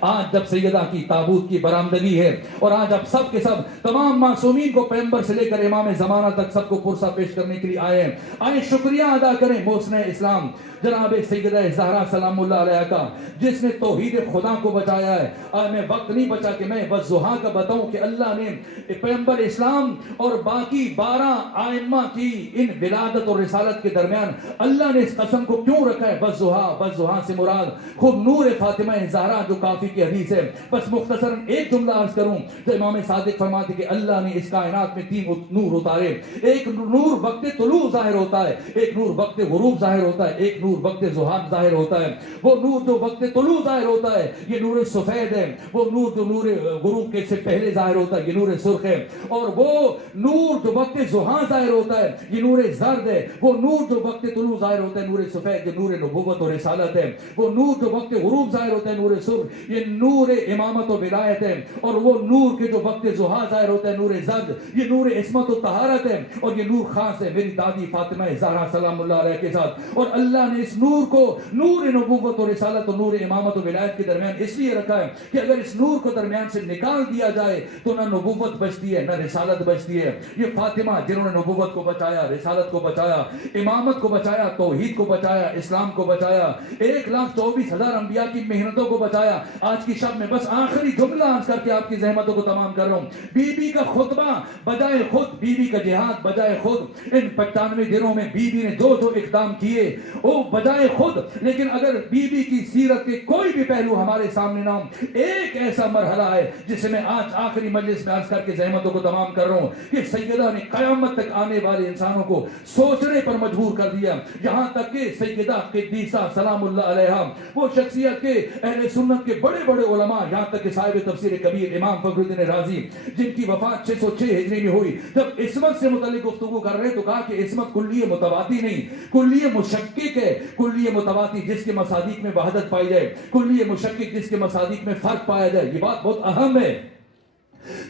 آج جب سیدہ کی تابوت کی برآمدگی ہے اور آج اب سب کے سب تمام معصومین کو پیغمبر سے لے کر امام زمانہ تک سب کو پرسہ پیش کرنے کے لیے آئے ہیں، آئے شکریہ ادا کریں محسن اسلام جناب سیدہ زہرا سلام اللہ علیہ کا، جس نے توحید خدا کو بچایا ہے۔ آج میں وقت نہیں بچا کہ میں بس ضحیٰ کا بتاؤں کہ اللہ نے پیغمبر اسلام اور باقی 12 ائمہ کی ان ولادت اور رسالت کے درمیان اللہ نے اس قسم کو کیوں رکھا ہے بس ضحیٰ سے مراد خود نور فاطمہ زہرا جو کافی کی حدیث ہے۔ بس مختصراً ایک جملہ عرض کروں تو امام صادق فرماتے کہ اللہ نے اس کائنات میں 3 نور اتارے، ایک نور وقت طلوع ظاہر ہوتا ہے، ایک نور وقت غروب ظاہر ہوتا ہے، ایک نور وقت ضحیٰ ظاہر ہوتا ہے۔ وہ نور جو وقت طلوع ظاہر ہوتا ہے یہ نور سفید ہے، وہ نور جو نور غروب کے سے پہلے ظاہر ہوتا ہے یہ نور سرخ ہے، اور وہ نور جو وقت ضحیٰ ظاہر ہوتا ہے یہ نور زرد ہے، وہ نور جو وقت طلوع ظاہر ہوتا ہے نور سفید یہ نور نبوت اور رسالت ہے، وہ نور جو وقت غروب ظاہر ہوتا ہے نور سرخ یہ نور امامت و ولایت ہے، اور وہ نور کے جو وقت ضحیٰ ظاہر ہوتا ہے نور زرد یہ نور عصمت و طہارت ہے، اور یہ نور خاص ہے میری دادی فاطمہ زہرا سلام اللہ علیہ کے ساتھ۔ اور اللہ نے اس نور کو نور نبوت و رسالت اور نور امامت و ولایت کے درمیان اس لیے رکھا ہے کہ اگر اس نور کو درمیان سے نکال دیا جائے تو نہ نبوت بچتی ہے نہ رسالت بچتی ہے۔ یہ فاطمہ جنہوں نے نبوت کو بچایا، رسالت کو بچایا، امامت کو بچایا، توحید کو بچایا، اسلام کو بچایا، 1,24,000 انبیاء کی محنتوں کو بچایا۔ آج کی شب میں بس آخری جملہ عرض کر کے آپ کی زحمتوں کو تمام کر رہا ہوں۔ بی بی کا خطبہ بجائے خود، بی بی کا جہاد بجائے خود، ان 95 دنوں میں بی بی نے جو اقدام کیے وہ بجائے خود، لیکن اگر بی بی کی سیرت کے کوئی بھی پہلو ہمارے سامنے نہ ہو، ایک ایسا مرحلہ ہے جسے میں آج آخری مجلس میں عرض کر کے زحمتوں کو تمام کر رہا ہوں کہ سیدہ نے قیامت تک آنے والے انسانوں کو سوچنے پر مجبور کر دیا، یہاں تک کہ سیدہ قدیسہ سلام اللہ علیہا وہ شخصیت کے اہل سنت کے بڑے بڑے علماء، یہاں تک کہ صاحب تفسیر کبیر امام فخر الدین رازی جن کی وفات 606 ہجری میں ہوئی، جب عصمت سے متعلق گفتگو کر رہے تو کہا کہ عصمت کلیہ متواتی نہیں، کلیہ مشکک ہے، کلیہ متواتی جس کے مصادیق میں وحدت پائی جائے، کلیہ مشکک جس کے مصادیق میں فرق پایا جائے۔ یہ بات بہت اہم ہے۔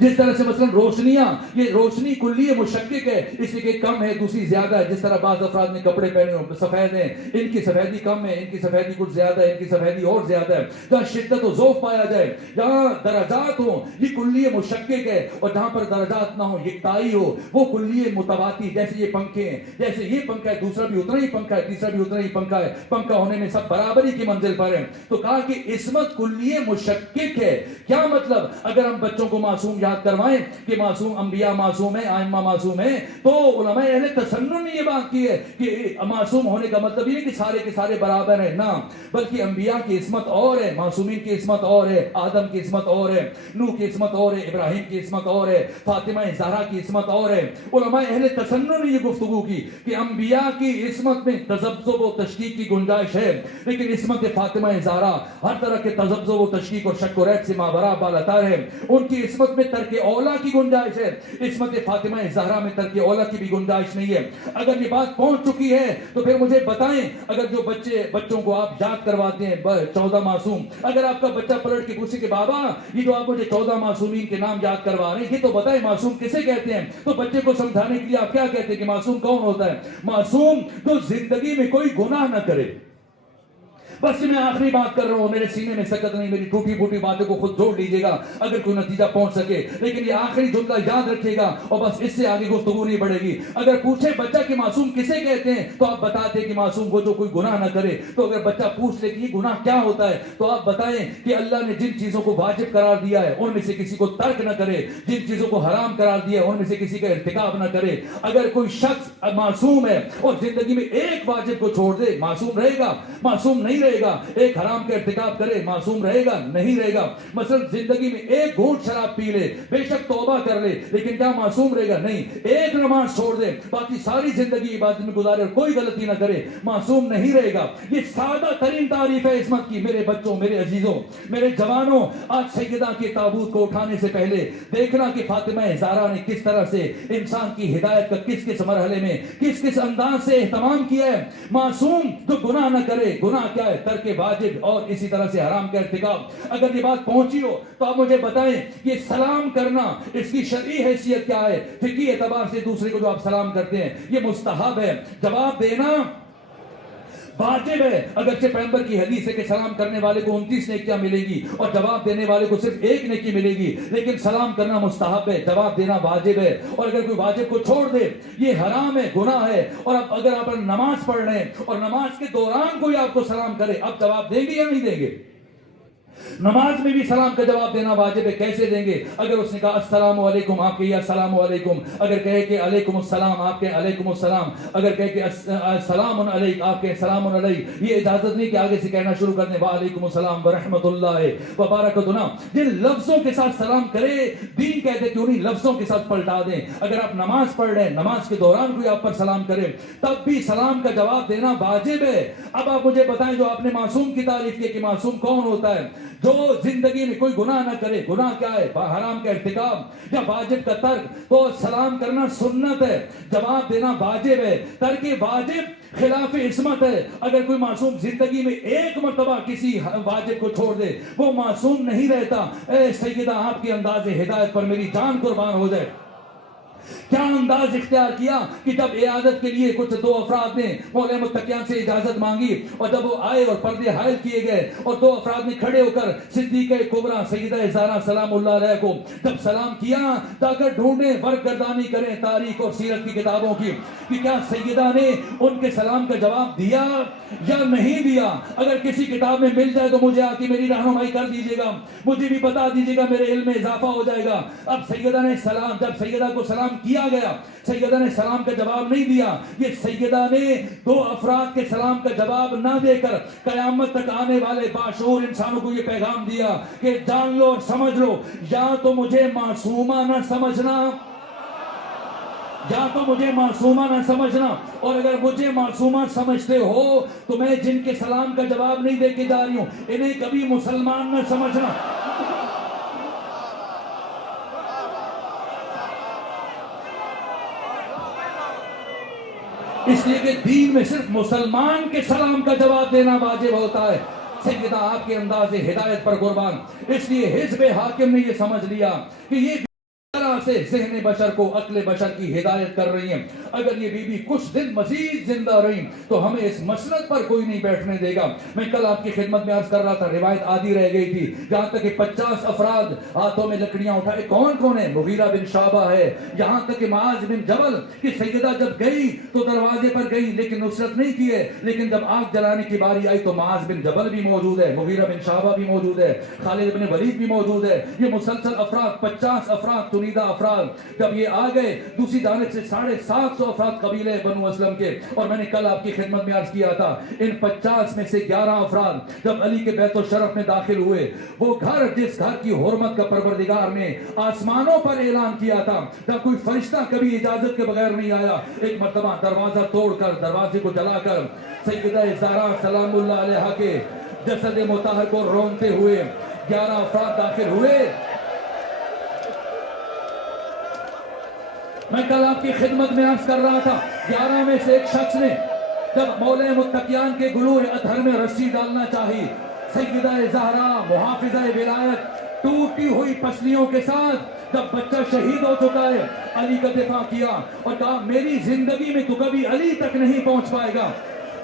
جس طرح سے مثلا روشنیاں، یہ روشنی کلیہ مشکک ہے، اس لیے کہ کم ہے دوسری زیادہ ہے، جس طرح بعض افراد نے کپڑے پہنے ہوں سفید ہیں، ان کی سفیدی کم ہے، ان کی سفیدی کچھ زیادہ ہے، ان کی سفیدی اور زیادہ ہے، جہاں شدت و ذوق پایا جائے، جہاں درجات ہوں یہ کلیہ مشکک ہے، اور جہاں پر درجات نہ ہوں یکتائی ہو وہ کلیہ متواتی۔ جیسے یہ پنکھے ہیں، جیسے یہ پنکھا ہے دوسرا بھی اتنا ہی پنکھا ہے، تیسرا بھی اتنا ہی پنکھا ہے، پنکھا ہونے میں سب برابری کی منزل پر ہیں۔ تو کہا کہ عصمت کلیہ مشکک ہے۔ کیا مطلب؟ اگر ہم بچوں کو معصوم یاد کروائیں کہ معصوم انبیاء معصوم ہیں، ائمہ معصوم ہیں، تو علماء اہل تسنن نے یہ بات کی ہے کہ معصوم ہونے کا مطلب یہ نہیں کہ سارے کے سارے برابر ہیں، نہ، بلکہ انبیاء کی عصمت اور ہے، معصومین کی عصمت اور ہے، آدم کی عصمت اور ہے، نوح کی عصمت اور ہے، ابراہیم کی عصمت اور ہے، فاطمہ زہرا کی عصمت اور ہے۔ علماء اہل تسنن نے یہ گفتگو کی کہ انبیاء کی عصمت میں تذبذب و تشکیک کی گنجائش ہے، لیکن عصمت فاطمہ زہرا ہر طرح کے تذبذب و تشکیک اور شک و ریب سے ماورا بالاتر ہے۔ ان کی عصمت میں ترک اولا کی گنجائش ہے، عصمت فاطمہ زہرا میں ترک اولا کی بھی گنجائش نہیں ہے۔ اگر یہ بات پہنچ چکی ہے تو پھر مجھے بتائیں، اگر جو بچوں کو آپ یاد کرواتے ہیں 14 معصوم، اگر آپ کا بچہ پلٹ کے پوچھے کہ بابا یہ جو آپ مجھے 14 معصومین کے نام یاد کروا رہے ہیں یہ تو بتائیں معصوم کسے کہتے ہیں، تو بچے کو سمجھانے کے لیے آپ کیا کہتے ہیں کہ معصوم کون ہوتا ہے؟ معصوم جو زندگی میں کوئی گناہ نہ کرے۔ بس میں آخری بات کر رہا ہوں، میرے سینے میں سکت نہیں، میری ٹوٹی پھوٹی باتوں کو خود جوڑ لیجئے گا اگر کوئی نتیجہ پہنچ سکے، لیکن یہ آخری جملہ یاد رکھیے گا اور بس اس سے آگے گفتگو نہیں بڑھے گی۔ اگر پوچھے بچہ کہ معصوم کسے کہتے ہیں تو آپ بتاتے کہ معصوم وہ جو کوئی گناہ نہ کرے۔ تو اگر بچہ پوچھ لے کہ یہ گناہ کیا ہوتا ہے تو آپ بتائیں کہ اللہ نے جن چیزوں کو واجب قرار دیا ہے ان میں سے کسی کو ترک نہ کرے، جن چیزوں کو حرام قرار دیا ہے ان میں سے کسی کا ارتکاب نہ کرے۔ اگر کوئی شخص معصوم ہے اور زندگی میں ایک واجب کو چھوڑ دے معصوم رہے گا؟ معصوم نہیں رہے گا۔ ایک حرام کا ارتکاب کرے معصوم رہے گا؟ نہیں رہے گا۔ مثلا زندگی میں ایک گھونٹ شراب پی لے، بے شک توبہ کر لے، لیکن کیا معصوم رہے گا؟ نہیں۔ ایک نماز چھوڑ دے، باقی ساری زندگی عبادت میں گزارے اور کوئی غلطی نہ کرے، معصوم نہیں رہے گا۔ یہ سادہ ترین تعریف ہے عصمت کی۔ میرے بچوں، میرے عزیزوں، میرے جوانوں، آج سیدہ کے تابوت کو اٹھانے سے پہلے دیکھنا کہ فاطمہ زہرا نے کس طرح سے انسان کی ہدایت کا کس کس مرحلے میں کس کس انداز سے اہتمام کیا ہے۔ معصوم جو گناہ نہ کرے، گناہ کیا ہے؟ है तर्क वाजिब और इसी तरह से हराम का इर्तिकाब। अगर ये बात पहुंची हो तो आप मुझे बताएं कि सलाम करना इसकी शरई हैसियत क्या है, फिकी एतबार से दूसरे को जो आप सलाम करते हैं ये मुस्तहब है, जवाब देना वाजिब है। अगरचे पैगंबर की हदीस है कि सलाम करने वाले को 29 नेकियां मिलेगी और जवाब देने वाले को सिर्फ 1 नेकी मिलेगी, लेकिन सलाम करना मुस्तहब है, जवाब देना वाजिब है। और अगर कोई वाजिब को छोड़ दे ये हराम है, गुनाह है। और अब अगर आप नमाज पढ़ रहे हैं और नमाज के दौरान कोई आपको सलाम करे, आप जवाब देंगे या नहीं देंगे? नमाज में भी सलाम का जवाब देना वाजिब है। कैसे देंगे? अगर उसने कहा अस्सलामु अलैकुम, आप कहिए अस्सलामु अलैकुम। अगर कहे कि अलैकुम अस्सलाम, आप कहें अलैकुम अस्सलाम। अगर कहे कि अस्सलामुन अलैक, आप कहें सलामुन अलैक। ये इजाजत नहीं कि आगे से कहना शुरू कर दें व अलैकुम अस्सलाम व रहमतुल्लाहि व बरकातुहू। जिन लफ्जों के साथ सलाम करे दीन कहते कि उन्हीं लफ्जों के साथ पलटा दें। अगर आप नमाज पढ़ रहे हैं, नमाज के दौरान कोई आप पर सलाम करे तब भी सलाम का जवाब देना वाजिब है। अब आप मुझे बताएं, जो आपने मासूम की तारीफ की कि मासूम कौन होता है? जो जिंदगी में कोई गुनाह ना करे। गुनाह क्या है? हराम का इर्तिकाब या वाजिब का तर्क। तो सलाम करना सुन्नत है, जवाब देना वाजिब है। तर्क वाजिब खिलाफ इस्मत है। अगर कोई मासूम जिंदगी में एक मर्तबा किसी वाजिब को छोड़ दे वो मासूम नहीं रहता। ए सैयदा, आपके अंदाज़े हिदायत पर मेरी जान कुर्बान हो जाए। क्या अंदाज इख्तियार किया कि जब इयादत के लिए कुछ 2 अफराद ने मौला मुत्तकियान से इजाजत मांगी और जब वो आए और पर्दे हायल किए गए और 2 अफराद ने खड़े होकर सिद्दीक़े कुबरा सैयदा ज़हरा सलामुल्लाह अलैहा को जब सलाम किया, जाकर ढूंढे वर्कगर्दानी करें तारीख और सीरत की किताबों की कि क्या सैयदा ने उनके सलाम का जवाब दिया या नहीं दिया। अगर किसी किताब में मिल जाए तो मुझे आके मेरी रहनुमाई कर दीजिएगा, मुझे भी बता दीजिएगा, मेरे इल्म में इजाफा हो जाएगा। अब सैयदा ने सलाम, जब सैयदा को सलाम किया गया, सैयदा ने सलाम का जवाब नहीं दिया। ये सैयदा ने 2 अफराद के सलाम का जवाब ना देकर कयामत तक आने वाले बाशऊर इंसानों को ये पैगाम दिया कि जान लो और समझ लो, या तो मुझे मासूमा ना समझना, या तो मुझे मासूमा ना समझना, और अगर मुझे मासूमा समझते हो तो मैं जिनके सलाम का जवाब नहीं देके जा रही हूं इन्हें कभी मुसलमान ना समझना। इसलिए कि दीन में सिर्फ मुसलमान के सलाम का जवाब देना वाजिब होता है। सैयदा, आपके अंदाज़े हिदायत पर कुर्बान। इसलिए हिज़्ब हाकिम ने ये समझ लिया कि ये तरह से ज़हन बशर को, अक्ल बशर की हिदायत कर रही हैं। अगर ये बीबी कुछ दिन मजीद जिंदा रही तो हमें इस मसलक पर कोई नहीं बैठने देगा। मैं कल आपकी खिदमत में अर्ज कर रहा था, रिवायत आधी रह गई थी, जहां तक कि 50 अफराद हाथों में लकड़ियां उठाए। कौन कौन है? मुगीरा बिन शाबा है, यहां तक कि मुआज बिन जबल की सैयदा जब गई तो दरवाजे पर गई लेकिन नुसरत नहीं की है, लेकिन जब आग जलाने की बारी आई तो मुआज बिन जबल भी मौजूद है, मुगीरा बिन शाबा भी मौजूद है, खालिद बिन वलीद भी मौजूद है। ये मुसलसल अफराद 50 अफराद चुनिंदा अफराद जब ये आ गए, दूसरी जानिब से 750 अफराद कबीले बनु असलम के। और मैंने कल आपकी खिदमत में अर्ज किया था, इन 50 में से 11 अफराद जब अली के बैतो शरफ में दाखिल हुए, वो घर जिस घर की हुर्मत का परवरदिगार ने आसमानों पर ऐलान किया था, जब कोई फरिश्ता कभी इजाजत के बगैर नहीं आया, एक मर्तबा दरवाजा तोड़कर, दरवाजे को जलाकर सैयदा ज़हरा सलामुल्लाह अलैहा के जसद मुताहर को रोनते हुए 11 अफराद दाखिल हुए। मैं कल आपकी खिदमत में अर्ज कर रहा था, 11 में से एक शख्स ने जब मौला मुत्तकियान के गुलूर अतहर में रस्सी डालना चाहिए, सैयदा ज़हरा मुहाफिज़ा विलायत टूटी हुई पसलियों के साथ जब बच्चा शहीद हो चुका है, अली का दिफा किया और कहा मेरी जिंदगी में तो कभी अली तक नहीं पहुंच पाएगा।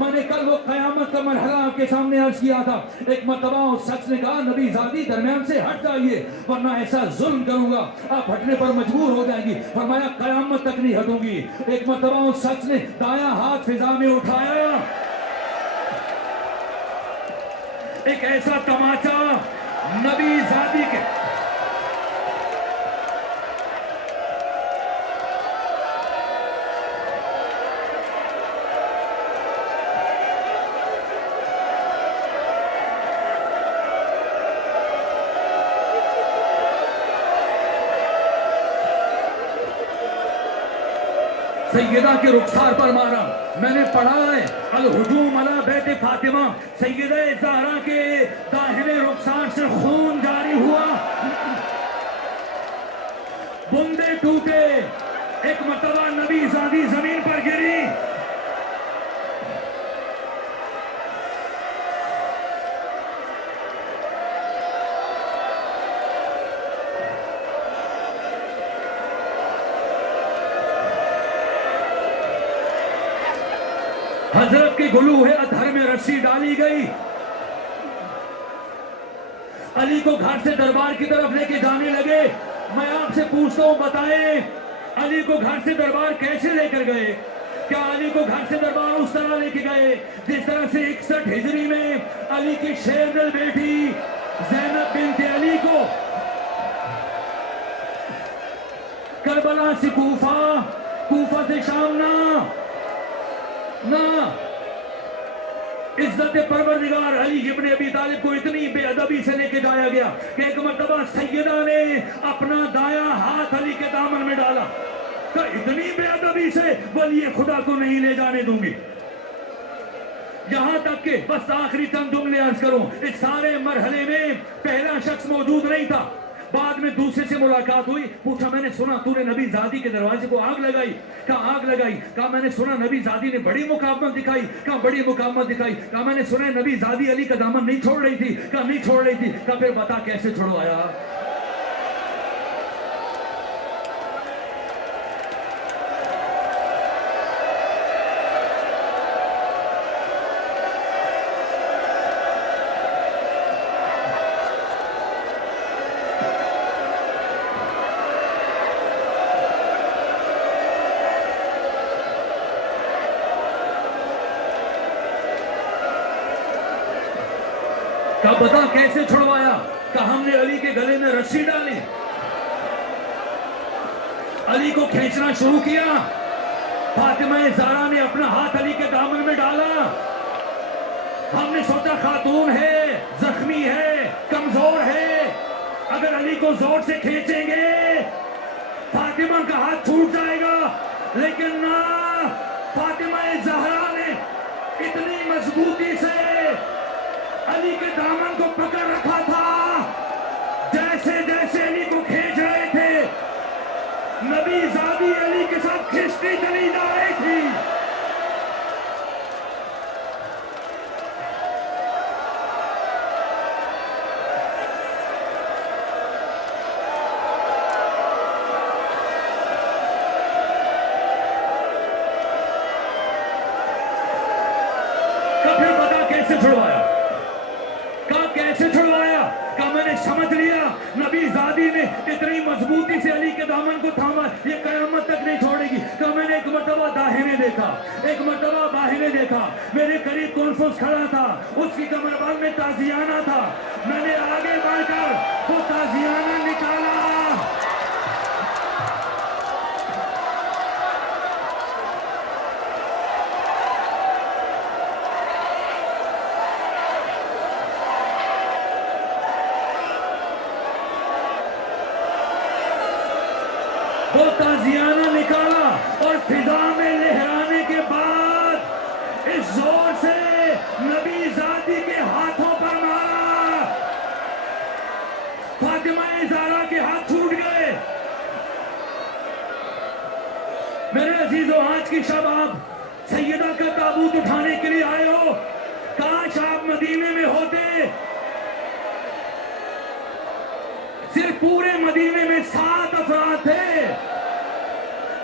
मैंने कल वो कयामत का मरहला आपके सामने अर्ज किया था। एक मर्तबा उस शख्स ने कहा नबी ज़ादी दरमियान से हट जाइए वरना ऐसा जुल्म करूंगा आप हटने पर मजबूर हो जाएंगी। फरमाया कयामत तक नहीं हटूंगी। एक मर्तबा उस शख्स ने दायां हाथ फिजा में उठाया, एक ऐसा तमाचा नबी ज़ादी के सैयदा के रुखसार पर मारा। मैंने पढ़ा है अल हुजूम अला बैत फातिमा, सैयदा ज़हरा के दाहिने रुखसार से खून जारी हुआ, बूंदे टूटे, एक मर्तबा नबी ज़ादी जमीन पर गिरी। हजरत के गुलूहे अधर में रस्सी डाली गई। अली को घर से दरबार की तरफ लेके जाने लगे। मैं आपसे पूछता हूं, बताएं अली को घर से दरबार कैसे लेकर गए? क्या अली को घर से दरबार उस तरह लेके गए जिस तरह से 61 हिजरी में अली की शेरदल बेटी ज़ैनब बिन्त अली को करबला से कूफा, कूफा से शाम ना इज्जत परवरदिगार अली इब्न अबी तालिब को इतनी बेअदबी से लेके जाया गया कि एक मर्तबा सैयदा ने अपना दाया हाथ अली के दामन में डाला। तो इतनी बेअदबी से वली खुदा को नहीं ले जाने दूंगी। यहां तक के बस आखिरी चंद जुमले अर्ज करूं, इस सारे मरहले में पहला शख्स मौजूद नहीं था। बाद में दूसरे से मुलाकात हुई, पूछा मैंने सुना तूने नबी ज़ादी के दरवाजे को आग लगाई। कहा आग लगाई? कहा मैंने सुना नबी ज़ादी ने बड़ी मुकाबमत दिखाई। कहा बड़ी मुकाबमत दिखाई? कहा मैंने सुना नबी ज़ादी अली का दामन नहीं छोड़ रही थी। कहा नहीं छोड़ रही थी। कहा फिर बता कैसे छुड़वाया? का बता कैसे छुड़वाया? का हमने अली के गले में रस्सी डाली, अली को खींचना शुरू किया। फातिमा ज़हरा ने अपना हाथ अली के दामन में डाला। हमने सोचा खातून है, जख्मी है, कमजोर है, अगर अली को जोर से खींचेंगे फातिमा का हाथ छूट जाएगा। लेकिन ना, फातिमा ज़हरा ने इतनी मजबूती से अली के दामन को पकड़ रखा था, जैसे जैसे अली को खींच रहे थे नबी ज़ादी अली के साथ खींचती चली जा रही थी। कभी पता कैसे छुड़वाया? कैसे छुड़वाया? का मैंने समझ लिया नबी ज़ादी ने इतनी मजबूती से अली के दामन को थामा, ये कयामत तक नहीं छोड़ेगी। का मैंने एक मर्तबा दाहिने देखा, एक मर्तबा बाहिने देखा, मेरे करीब कौनफुस खड़ा था, उसकी कमरबंद में ताजियाना था। मैंने आगे बढ़कर वो ताजियाना निकाला। वो ताजियाना निकाला और फिजा में लहराने के बाद इस जोर से नबी ज़ादी के हाथों पर मारा। फातिमा ज़हरा के हाथ छूट गए। मेरे अजीजों, आज की शब आप सैयदा का ताबूत उठाने के लिए आए हो। काश आप मदीने में होते। सिर्फ पूरे मदीने में 7 अफराद थे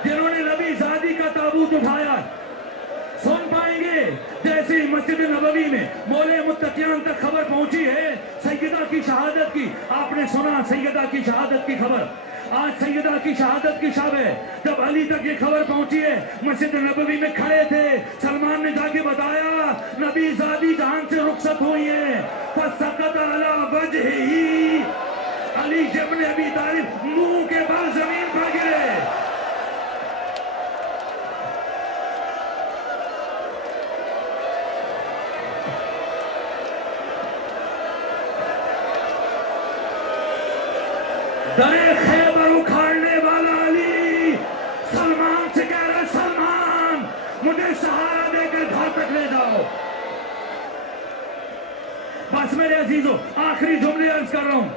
जिन्होंने नबी ज़ादी का ताबूत उठाया। सुन पाएंगे जैसे ही मस्जिद नबवी में मौले मुत्तकियान तक खबर पहुंची है सैयदा की शहादत की। आपने सुना सैयदा की शहादत की खबर। आज सैयदा की शहादत की शब है। जब अली तक ये खबर पहुंची है, मस्जिद नबवी में खड़े थे, सलमान ने जाके बताया नबी ज़ादी जहान से रुखसत हुई है। फसकत अला वजही, अली इब्न अबी तालिब मुंह के बल जमीन पर गिरे। दरे खैबर उखाड़ने वाला अली सलमान से कह रहा, सलमान मुझे सहारा देकर घर तक ले जाओ। बस मेरे अजीजों, आखिरी जुमले अर्ज कर रहा हूं।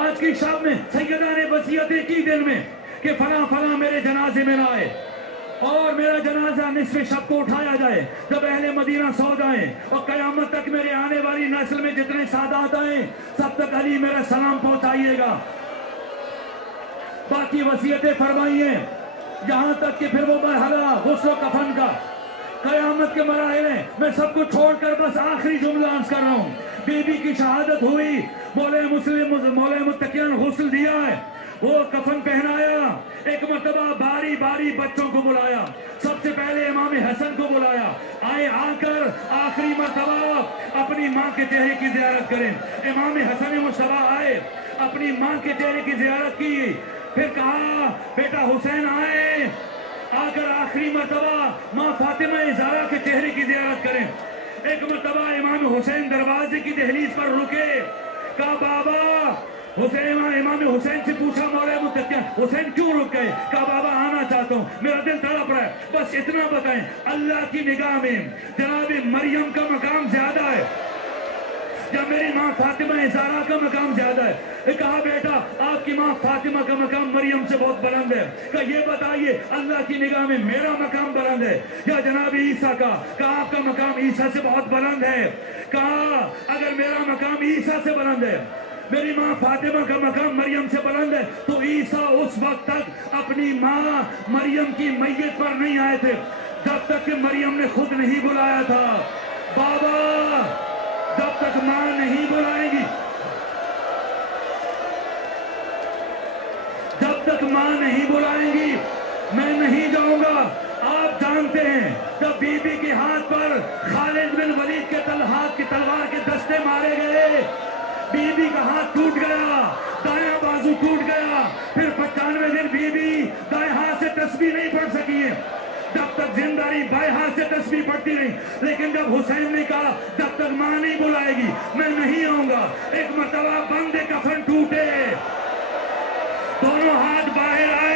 आज की शब में सैयदा ने वसीयत की दिल में कि फला फला मेरे जनाजे में ना आए और मेरा जनाजा निस्फ़े शब को उठाया जाए, जब अहले मदीना सो जाए और कयामत तक मेरे आने वाली नस्ल में जितने सादात आए सब तक अली मेरा सलाम पहुंचाइएगा। बाकी वसीयतें फरमाइए, यहां तक कि फिर वो मरहला गुस्ल कफन का قیامت کے مراحل ہیں. میں سب کو چھوڑ کر بس آخری جملہ عرض کر رہا ہوں. بی بی کی شہادت ہوئی, مولا متقیٰ نے غسل دیا ہے, وہ کفن پہنایا, ایک مرتبہ باری باری بچوں کو بلایا. سب سے پہلے امام حسن کو بلایا, آئے آ کر آخری مرتبہ اپنی ماں کے چہرے کی زیارت کریں. امام حسن مصطفیٰ آئے, اپنی ماں کے چہرے کی زیارت کی, پھر کہا بیٹا حسین آئے, آ کر آخری مرتبہ ماں فاطمہ زہرا کے چہرے کی زیارت کریں. ایک مرتبہ امام حسین دروازے کی دہلیز پر رکے, کہا بابا حسین. امام حسین سے پوچھا مولا متقیٰ حسین کیوں رک گئے؟ کہا بابا آنا چاہتا ہوں, میرا دل تڑپ رہا ہے, بس اتنا بتائیں اللہ کی نگاہ میں جناب مریم کا مقام زیادہ ہے یا میری ماں فاطمہ زہرا کا مقام زیادہ ہے؟ کہا بیٹا آپ کی ماں فاطمہ کا مقام مریم سے بہت بلند ہے. کہا یہ بتائیے اللہ کی نگاہ میں میرا مقام بلند ہے یا جناب عیسیٰ کا؟ کہا آپ کا مقام عیسیٰ سے بہت بلند ہے. کہا اگر میرا مقام عیسیٰ سے بلند ہے, میری ماں فاطمہ کا مقام مریم سے بلند ہے, تو عیسیٰ اس وقت تک اپنی ماں مریم کی میت پر نہیں آئے تھے جب تک کہ مریم نے خود نہیں بلایا تھا. بابا جب تک ماں نہیں بلائے گی, جب تک ماں نہیں بلائیں گی میں نہیں جاؤں گا. آپ جانتے ہیں جب بی بی کے ہاتھ پر خالد بن ولید کے ہاتھ کی تلوار کے دستے مارے گئے, بی بی کا ہاتھ ٹوٹ گیا, دایاں بازو ٹوٹ گیا, پھر 95 دن بی بی دائیں ہاتھ سے تسبیح نہیں پڑھ سکی ہے. جب تک زندہ رہی بائیں ہاتھ سے تسبیح پڑھتی رہی, لیکن جب حسین نے کہا جب تک ماں نہیں بلائے گی میں نہیں آؤں گا, ایک مرتبہ بند کفن ٹوٹے, دونوں ہاتھ باہر آئے,